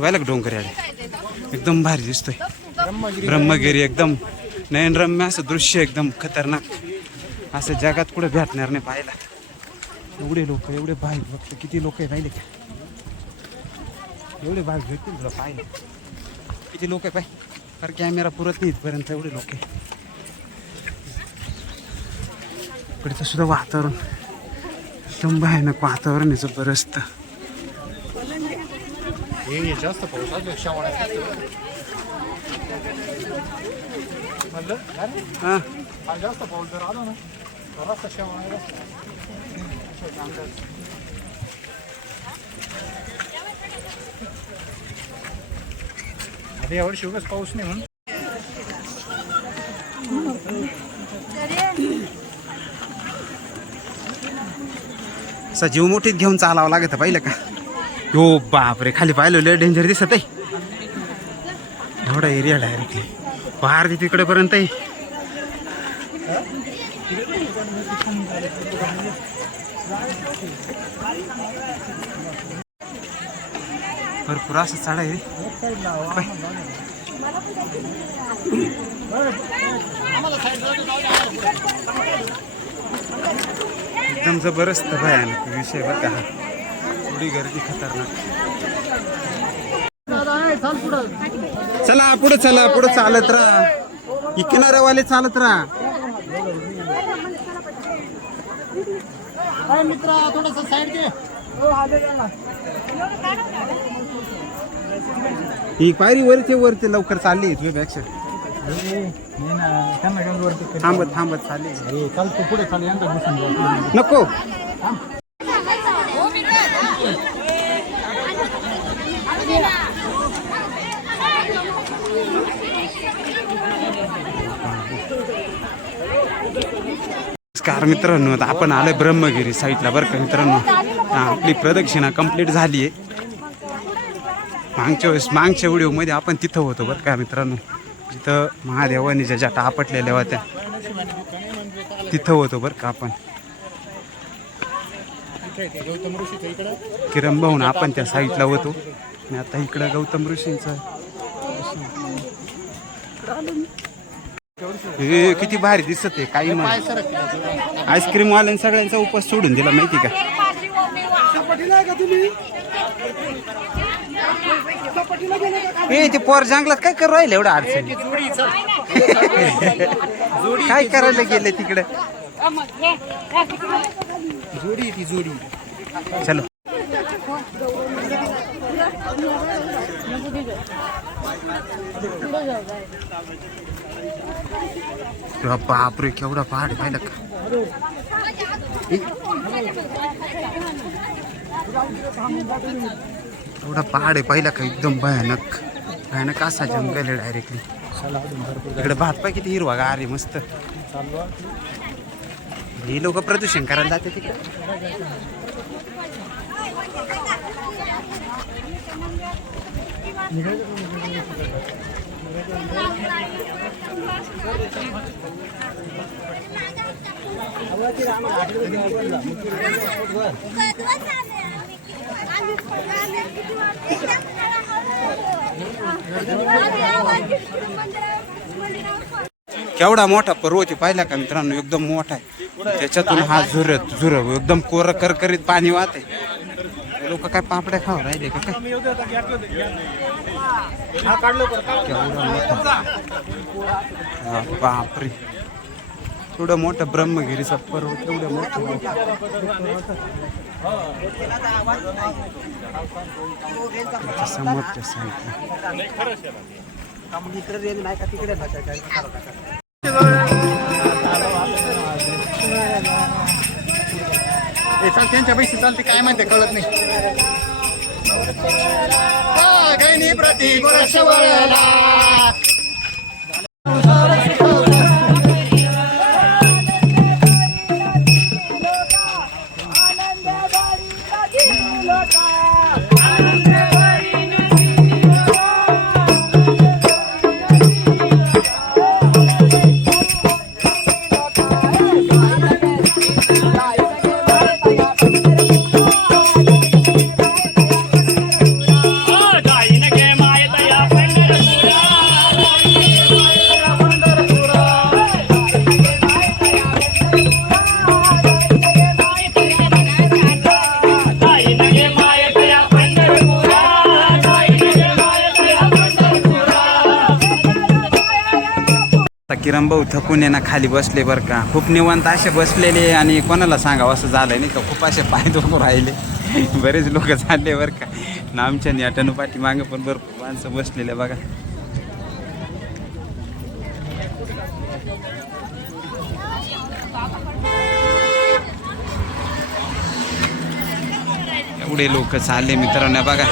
पाहिलं का डोंगर याडे एकदम भारी दिसतोय. ब्रह्मगिरी एकदम. नयनरम्य असं दृश्य एकदम खतरनाक. असं जगात कुठे भेटणार नाही पाहायला. एवढे लोक एवढे भाई बघतो किती लोक आहे पाहिले का? एवढे भाग भेटतील तुला पाहिजे किती लोक आहे पाय. कारण कॅमेरा पुरत नाही इथपर्यंत एवढे लोक आहे. इकडचं सुद्धा वातावरण. एकदम भयानक वातावरण आहे जबरदस्त. हे जास्त श्रावणात म्हणलं हा जास्त पाऊस जर आला ना रस्ता श्रावणाला आता यावर्षी उगाच पाऊस नाही म्हणून असा जीव मोठीत घेऊन चालावं लागत पाहिलं का हो बापरे खाली पाहिलं लय डेंजर दिसत आहे. एवढा एरिया डायरेक्टली बाहेर तिकडे पर्यंत आहे. भरपूर असं चढ आहे. एकदम जबरदस्त भयानक विषय बघा हा. थोडी गर्दी खतरनाक. चला पुढे चला पुढे चालत राहा. ही किनाऱ्यावाले चालत राहा. मित्रा थोडस साईड दे ही पायरी वरती वरती लवकर चालली तुझ्यापेक्षा. थांबत थांबत चालली. नको. नमस्कार मित्रांनो आता आपण आलोय ब्रह्मगिरी साईडला बरं का मित्रांनो. आपली प्रदक्षिणा कंप्लीट झाली आहे मागच्या वेळेस मागच्या व्हिडिओमध्ये आपण तिथं होतो बरं का मित्रांनो. जिथं महादेवाने ज्या ज्या आपटलेल्या होत्या तिथं होतो बरं का आपण. किरण भाऊन आपण त्या साईडला होतो. आणि आता इकडं गौतम ऋषींचं हे किती भारी दिसत आहे काही आईस्क्रीम वाल्याने सगळ्यांचा उपवास सोडून दिला माहिती का? ए ते पोर जंगलात काय करू राहिले एवढं अडचण? काय करायला गेले तिकडे? जोडी ती जोडी. चलो. बापरे केवढा पहाड आहे पाहिलं का? एवढा पहाड आहे पाहिला का एकदम भयानक. भयानक असा जंगल आहे डायरेक्टली इकडे भात पाय किती हिरवा गार अरे मस्त. हे लोक प्रदूषण करायला जाते तिकडे. केवढा मोठा पर्वती पाहिला का मित्रांनो? एकदम मोठा आहे. त्याच्यातून हा झुरत झुर एकदम कोर करकरीत पाणी वाहते लोक काय पापड्या खाऊ राहिले का काय? केवढा बापरे. थोडं मोठं ब्रह्मगिरीचा पर्वत एवढं मोठं समोरच्या साईडला. चालते चाल त्यांच्या पैसे चालते काय माहिती कळत नाही. काही प्रती किरण भाऊ थकून आहे ना खाली बसले बरं का. खूप निवांत असे बसलेले आणि कोणाला सांगावं असं झालं नाही का? खूप असे पाय दुखून राहिले. बरेच लोक चालले बरं का. ना आमच्या याटन पाठी मागे पण भरपूर माणसं बसलेले बघा. एवढे लोक चालले मित्रांनो बघा.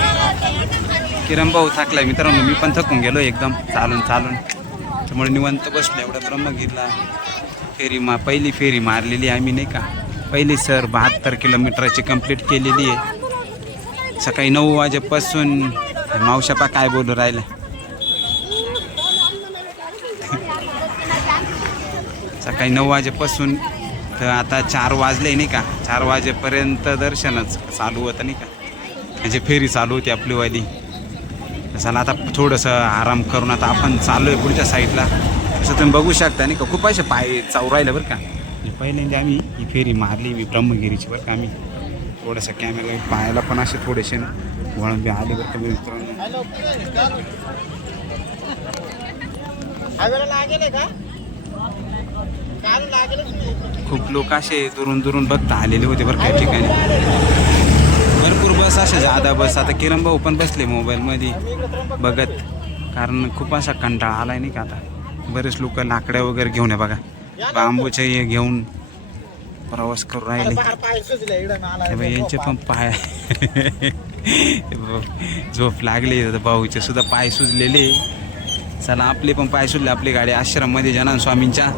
किरण भाऊ थकलाय मित्रांनो. मी पण थकून गेलो एकदम. चालून चालून. त्यामुळे निवंत बसलं एवढं ब्रह्मगिरीला फेरी मा पहिली फेरी मारलेली आम्ही नाही का? पहिली सर बहात्तर किलोमीटरची कंप्लीट केलेली आहे. सकाळी नऊ वाजेपासून मावशापा काय बोलू राहिला सकाळी नऊ वाजेपासून तर आता चार वाजले नाही का? चार वाजेपर्यंत दर्शनच चालू होतं नाही का? म्हणजे फेरी चालू होती आपली वाली चला आता थोडंसं आराम करून आता आपण चाललो आहे पुढच्या साईडला. असं तुम्ही बघू शकता नाही का खूप असे पाय चावू राहिले बरं का. पहिल्यांदा आम्ही ही फेरी मारली मी ब्रह्मगिरीची बरं का आम्ही. थोडंसं कॅमेरा पायाला पण असे थोडेसे वळण बी आले बरं का मित्रांनो. खूप लोक असे दुरून दुरून बघता आलेले होते बरं काही ठिकाणी. भरपूर बस असे जादा बस आता किरण भाऊ पण बसले मोबाईलमध्ये बघत. कारण खूप असा कंटाळा आलाय नाही का आता. बरेच लोक लाकड्या वगैरे घेऊन आहे बघा. बांबूचे हे घेऊन प्रवास करू राहिले. यांचे पण पाय. झोप लागली. भाऊचे सुद्धा पाय सुजलेले. चला आपले पण पाय सुजले. आपली गाडी आश्रममध्ये जनान स्वामींच्या.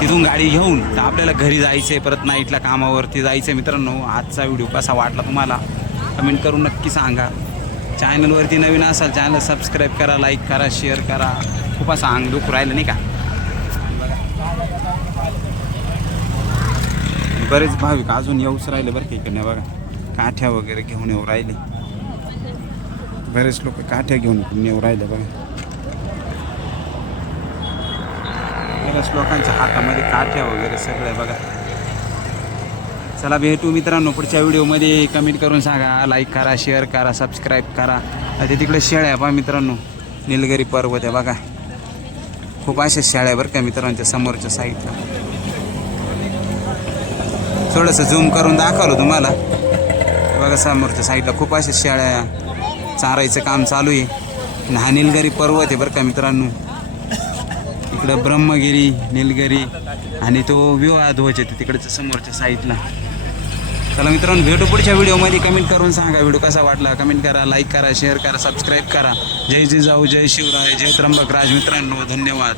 तिथून गाडी घेऊन तर आपल्याला घरी जायचं आहे परत नाईटला कामावरती जायचं आहे मित्रांनो आजचा व्हिडिओ कसा वाटला तुम्हाला? कमेंट करून नक्की सांगा. चॅनलवरती नवीन असाल चॅनल सबस्क्राईब करा लाईक करा शेअर करा. खूप असं अंग दुख राहिलं नाही का? बरेच भाविक अजून येऊच राहिले बरं का इकडनं बघा. काठ्या वगैरे घेऊन येऊ राहिले. बरेच लोक काठ्या घेऊन येऊ राहिले बघा. बऱ्याच लोकांच्या हातामध्ये काठ्या वगैरे सगळं आहे बघा. चला भेटू मित्रांनो पुढच्या व्हिडिओमध्ये. कमेंट करून सांगा. लाईक करा शेअर करा सबस्क्राईब करा. आता तिकडे शेळ्या आहे पहा मित्रांनो. निलगिरी पर्वत आहे बघा. खूप अशा शेळ्या आहे बरं का मित्रांच्या समोरच्या साईडला. थोडंसं झूम करून दाखवलं तुम्हाला. बघा समोरच्या साईडला खूप अशा शेळ्या चारायचं काम चालू आहे. आणि हा निलगिरी पर्वत आहे बरं का मित्रांनो. इकडं ब्रह्मगिरी निलगिरी आणि तो विवाह ध्वज येते तिकडच्या समोरच्या साईडला. चला मित्रांनो भेटू पुढच्या व्हिडिओमध्ये. कमेंट करून सांगा व्हिडिओ कसा वाटला. कमेंट करा लाईक करा शेअर करा सबस्क्राईब करा. जय जिजाऊ जय शिवराय जय त्र्यंबक राज मित्रांनो धन्यवाद.